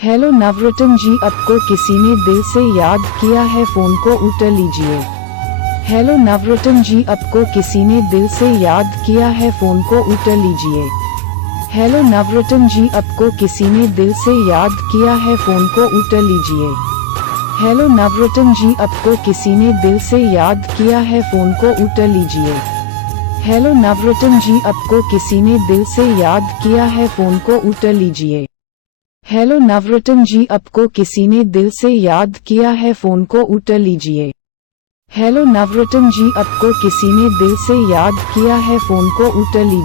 Hello नवरत्न जी, आपको किसी ने दिल से याद किया है, फोन को उठा लीजिए। हेलो नवरत्न जी, आपको किसी ने दिल से याद किया है, फोन को उठा लीजिए। हेलो नवरत्न जी, आपको किसी ने दिल से याद किया है, फोन को उठा लीजिए। हेलो नवरत्न जी, आपको किसी ने दिल से याद किया है, फोन को उठा लीजिए। हेलो नवरत्न जी, आपको किसी ने दिल से याद किया है, फोन को उठा लीजिए। हेलो नवरत्न जी, आपको किसी ने दिल से याद किया है, फोन को उठा लीजिए। हेलो नवरत्न जी, आपको किसी ने दिल से याद किया है, फोन को उठा लीजिए।